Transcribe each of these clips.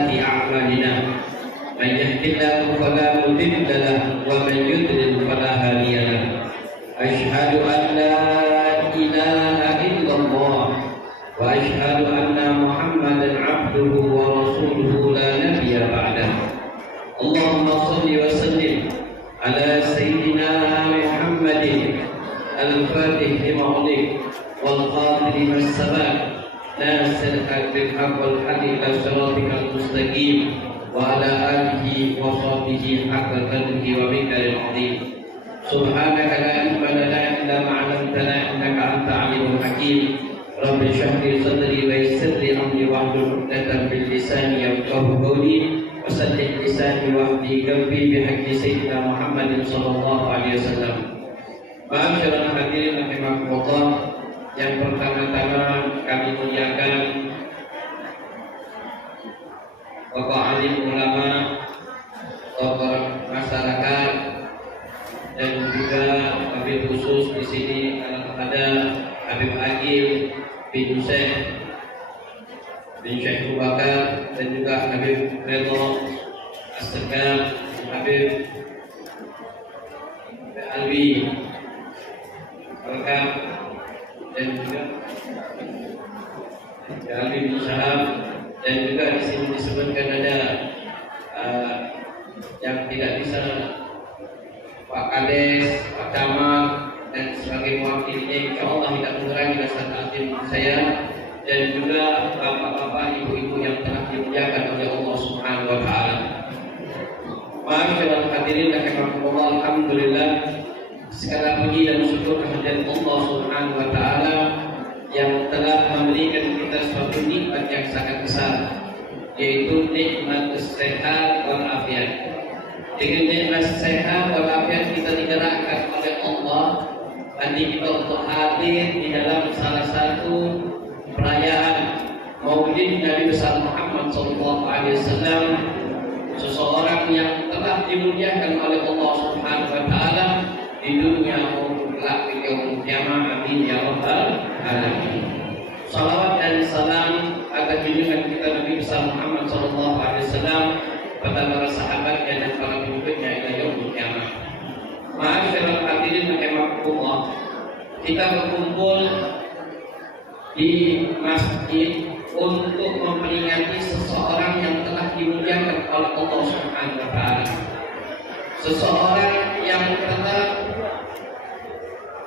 سيئات أعمالنا من يهد الله فلا مضل له ومن يضلل فلا هادي له أشهد أن لا إله إلا الله وأشهد أن محمدا عبده ورسوله لا نبي بعده اللهم صل وسلم على سيدنا محمد الفاتح لما أغلق والقادر لما سبق ناصر بالحق والهدي إلى صراطك المستقيم وعلى آله وصحبه حق قدره ومقداره العظيم سبحانك لا علم لنا إلا ما علمتنا إنك أنت العليم الحكيم رب اشرح لي صدري ويسر لي أمري واحلل عقدة من لساني يفقهوا قولي وسدد لساني واهدي قلبي بحق سيدنا محمد صلى الله عليه وسلم. Ma'asyiral hadirin rahimakumullah, yang pertama-tama kami muliakan Bapak alim ulama, tokoh masyarakat, dan juga Habib khusus di sini ada Habib Agil bin Syekh Abu Bakar dan juga Habib Redho As-Segaf, Habib Alwi Alkam, dan juga Alwi bin Syahab, dan juga di sini disebutkan ada yang tidak bisa Pak Kades, Pak Camat, dan sebagai mewakilinya, insya Allah tidak mengurangi rasa takdim saya, dan juga bapak-bapak, ibu-ibu yang telah dimuliakan oleh Allah Subhanahu wa Ta'ala. Ma'asyiral hadirin rahimakumullah, alhamdulillah, segala puji dan syukur kehadirat Allah Subhanahu wa Ta'ala yang telah memberikan kita suatu nikmat yang sangat besar, yaitu nikmat sehat walafiat. Dengan nikmat sehat walafiat kita digerakkan oleh Allah nanti kita untuk hadir di dalam salah satu perayaan Maulid Nabi besar Muhammad SAW, seseorang yang telah dimuliakan oleh Allah Subhanahu wa Ta'ala di dunia maupun kelak di yaumul kiamah. Amin ya rabbal alamin. Salawat dan salam atas junjungan kita Nabi besar Muhammad SAW pada para sahabatnya dan para pengikutnya hingga yaumul kiamah. Ma'asyiral hadirin rahimakumullah, kita berkumpul di masjid untuk memperingati seseorang yang telah dimuliakan oleh Allah Subhanahu wa Ta'ala, seseorang yang telah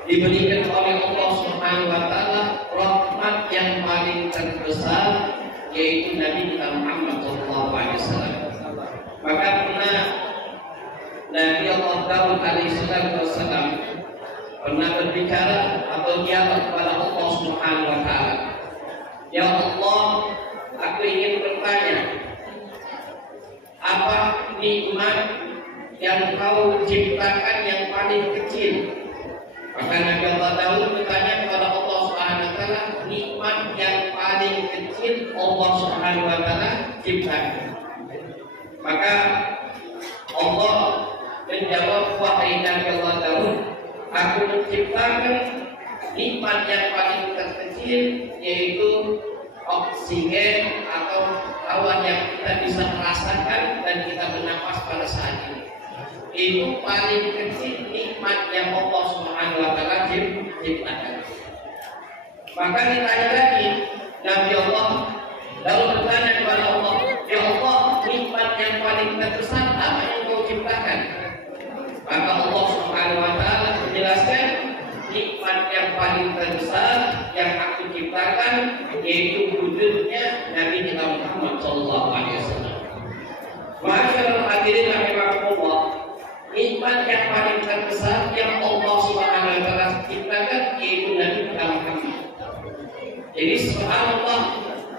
diberikan oleh Allah Subhanahu wa Ta'ala rahmat yang paling terbesar, yaitu Nabi kita Muhammad SAW. Maka pernah Nabi Allah Daud alaihissalam pernah berbicara atau dialog kepada Allah Subhanahu wa Ta'ala, ya Allah, aku ingin bertanya, apa nikmat yang kau ciptakan yang paling kecil? Maka Nabi Allah Daud bertanya kepada Allah Subhanahu wa Ta'ala, nikmat yang paling kecil Allah Subhanahu wa Ta'ala ciptakan. Maka Allah menjawab, wahai Nabi Allah Daud, aku menciptakan nikmat yang paling terkecil, yaitu oksigen atau hawa yang kita bisa merasakan dan kita bernapas pada saat ini. Itu paling kecil nikmat yang Allah Subhanahu wa Ta'ala ciptakan. Maka ditanya lagi, Nabi Allah lalu bertanya kepada Allah, ya Allah, nikmat yang paling terbesar apa yang kau ciptakan? Maka Allah Subhanahu wa Ta'ala menjelaskan, nikmat yang paling terbesar yang aku ciptakan yaitu wujudnya Nabi kita Muhammad sallallahu alaihi wasallam. Ma'asyiral hadirin rahimakumullah, nikmat yang paling terbesar yang Allah Subhanahu wa Ta'ala ciptakan yaitu Nabi kita Muhammad. Jadi subhanallah,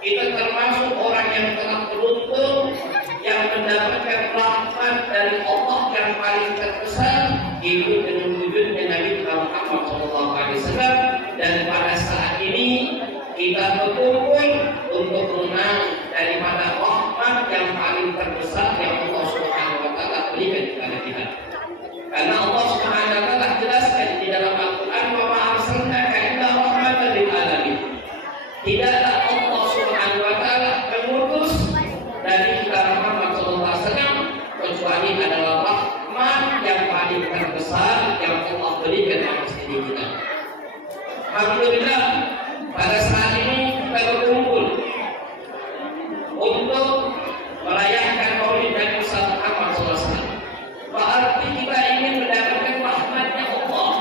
kita termasuk orang yang telah beruntung yang mendapatkan rahmat dari Allah yang paling terbesar, yaitu dengan wujudnya Nabi Muhammad SAW. Dan pada saat ini kita berkumpul untuk mengenang daripada rahmat yang paling terbesar yang Allah Subhanahu wa Ta'ala berikan kepada kita. Karena Allah Subhanahu wa Ta'ala jelaskan di dalam Al-Quran, wa ma arsalnaka illa rahmatan lil alamin. Tidaklah Allah Subhanahu wa Ta'ala mengutus dari Alhamdulillah pada saat ini kita berkumpul untuk merayakan Maulid Nabi Muhammad SAW. Berarti kita ingin mendapatkan rahmatnya Allah.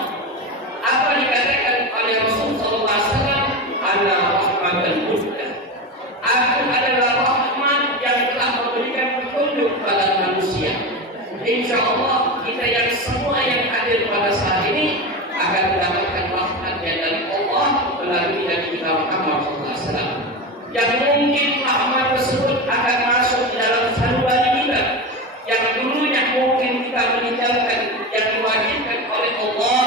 Apa dikatakan oleh Rasulullah SAW? Ana rahmatan muhdah. Aku adalah rahmat yang telah memberikan petunjuk pada manusia. Insya Allah kita yang semua yang hadir pada saat ini akan mendapatkan rahmatnya dari Allah melalui Nabi kita Muhammad SAW. Yang mungkin rahmat tersebut akan masuk di dalam sanubari kita yang dulunya mungkin kita meninggalkan yang diwajibkan oleh Allah,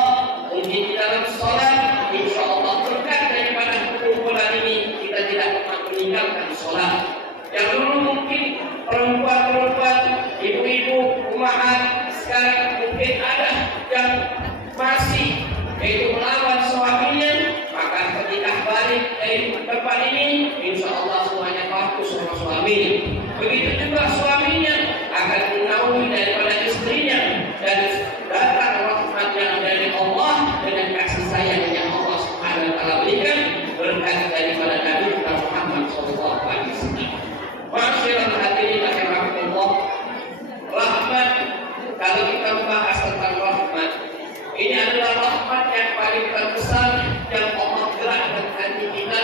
mungkin di dalam sholat. Insya Allah berkat daripada perkumpulan ini kita tidak pernah meninggalkan sholat. Yang dulu mungkin perempuan-perempuan, ibu-ibu, umahat, sekarang mungkin ada yang masih yaitu melawan suaminya, maka ketika balik dari tempat ini, insya Allah semuanya patuh sama suami. Begitu juga suaminya akan menaungi daripada istrinya dan datang rahmat yang dari Allah dengan kasih sayang yang Allah Subhanahu Wa Taala berikan berkat daripada Nabi Muhammad SAW. Masyaallah hadirin rahimakumullah. Rahmat, kalau kita membahas tentang rahmat, ini adalah rahmat yang paling terbesar yang Allah gerakkan hati kita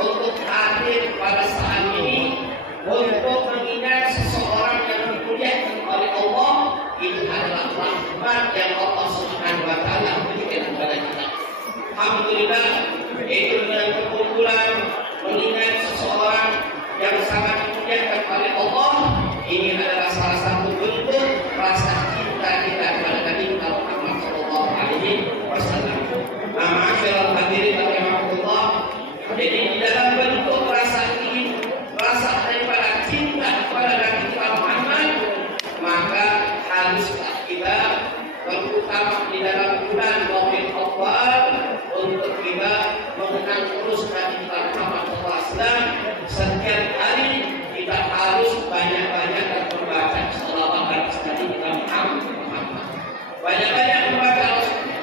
untuk hadir pada saat ini untuk mengingat seseorang yang dimuliakan oleh Allah. Itu adalah rahmat yang Allah Subhanahu Wa Taala berikan kepada kita. Alhamdulillah, itu dengan perkumpulan mengingat seseorang yang sangat dimuliakan oleh Allah. Ini adalah salah satu bentuk rasa cinta kita kepada Nabi Muhammad SAW. Ma'asyiral hadirin rahimakumullah. Jadi di dalam bentuk rasa ingin, rasa daripada cinta kepada Nabi Muhammad, maka haruslah kita terutama di dalam bulan Rabiul Awwal untuk kita mengenang terus Nabi Muhammad SAW. Setiap hari kita harus banyak-banyak membaca salawat atas Nabi Muhammad. Banyak-banyak membaca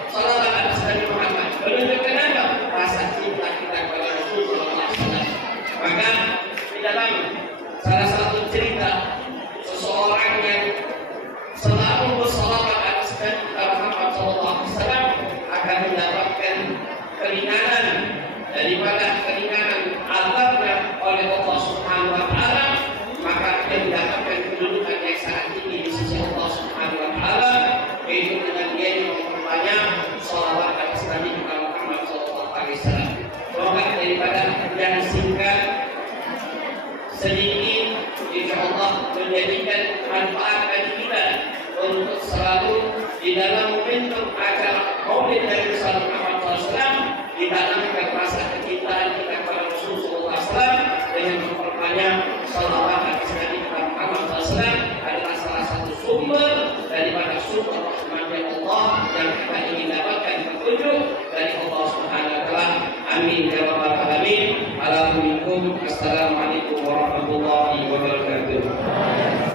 salawat atas Nabi Muhammad. Menunjukkan apa? Rasa cinta kita kepada Rasulullah SAW. Maka di dalam salah satu cerita seseorang yang selalu bersalawat atas Nabi Muhammad SAW akan mendapatkan keringanan daripada keringanan azabnya oleh Allah Subhanahu Wa Taala, maka dia mendapatkan kedudukan yang sangat tinggi di sisi Allah Subhanahu Wa Taala, yaitu dengan dia memperbanyak salawat atas Nabi Muhammad SAW. Doa daripada yang singkat sedikit, insya Allah menjadikan manfaat bagi kita untuk selalu di dalam momentum acara Maulid Nabi Muhammad SAW ditanamkan rasa kecintaan kita kepada Rasulullah SAW dengan memperbanyak salawat atas Nabi Muhammad SAW adalah salah satu sumber daripada sumber rahmat Allah yang kita ingin dapatkan petunjuk dari Allah Subhanahu Wa Taala. Amin ya rabbal alamin. Assalamualaikum.